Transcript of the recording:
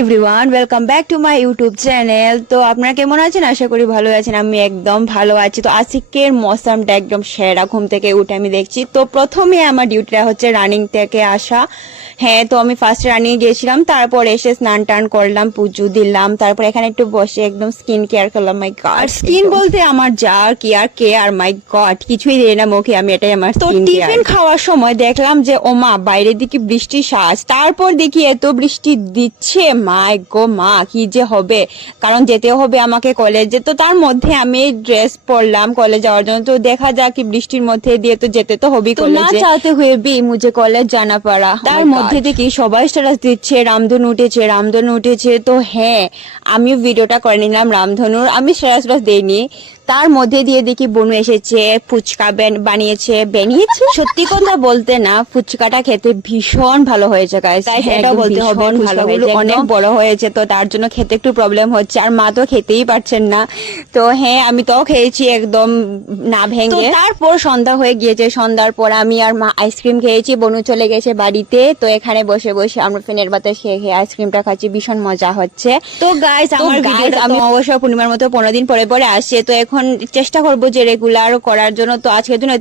Everyone, welcome back to my YouTube channel. তো আপনারা কেমন আছেন? আশা করি ভালো আছেন। আমি একদম ভালো আছি। তো আজকের মৌসমটা একদম সেরা। ঘুম থেকে উঠে আমি দেখছি, তো প্রথমে আমার ডিউটিটা হচ্ছে রানিং থেকে আসা। হ্যাঁ, তো আমি ফার্স্ট রানিং গিয়েছিলাম, তারপর এসে স্নান টান করলাম, পুজো দিলাম, তারপর এখানে একটু বসে একদম স্কিন কেয়ার করলাম। মাই গড, স্কিন বলতে আমার যা কেয়ার মাই গড, কিছুই দেয় না মুখে আমি, এটাই আমার তো টিফিন খাওয়ার সময় দেখলাম যে ওমা বাইরের দিকে বৃষ্টি সাজ, তারপর দেখি এত বৃষ্টি দিচ্ছে। মাই গো মা, কি যে হবে, কারণ যেতে হবে আমাকে কলেজে। তো তার মধ্যে আমি ড্রেস পরলাম কলেজ যাওয়ার জন্য। তো দেখা যাক কি বৃষ্টির মধ্যে দিয়ে তো যেতে তো হবে কলেজে, না চাহতে हुए भी मुझे কলেজ জানা পড়া। তার মধ্যে দেখি সবাই স্ট্যাটাস দিচ্ছে রামধনু উঠেছে। তো হ্যাঁ, আমিও ভিডিওটা করে নিলাম রামধনুর। আমি স্ট্যাটাস দেইনি। তার মধ্যে দিয়ে দেখি বনু এসেছে, ফুচকা বানিয়েছে। সত্যি কথা বলতে না, ফুচকাটা খেতে ভীষণ ভালো হয়েছে গাইস, তাই সেটা বলতে হবে। ফুচকাগুলো অনেক বড় হয়েছে, তো তার জন্য খেতে একটু প্রবলেম হচ্ছে, আর মা তো খেতেই পারছেন না। তো হ্যাঁ, আমি তো খেয়েছি একদম না ভেঙে। তারপর সন্ধ্যা হয়ে গিয়েছে, সন্ধ্যার পর আমি আর মা আইসক্রিম খেয়েছি, বনু চলে গেছে বাড়িতে। তো এখানে বসে বসে আমরা ফ্যানের বাতাস খেয়ে আইসক্রিমটা খাচ্ছি, ভীষণ মজা হচ্ছে। তো গাইস, আমার ভিডিওটা আমি অবশ্য পূর্ণিমার মতো 15 দিন পরে পরে আসছে। তো এখন চেষ্টা করবো যে রেগুলার করার জন্য। তো আজকের জন্য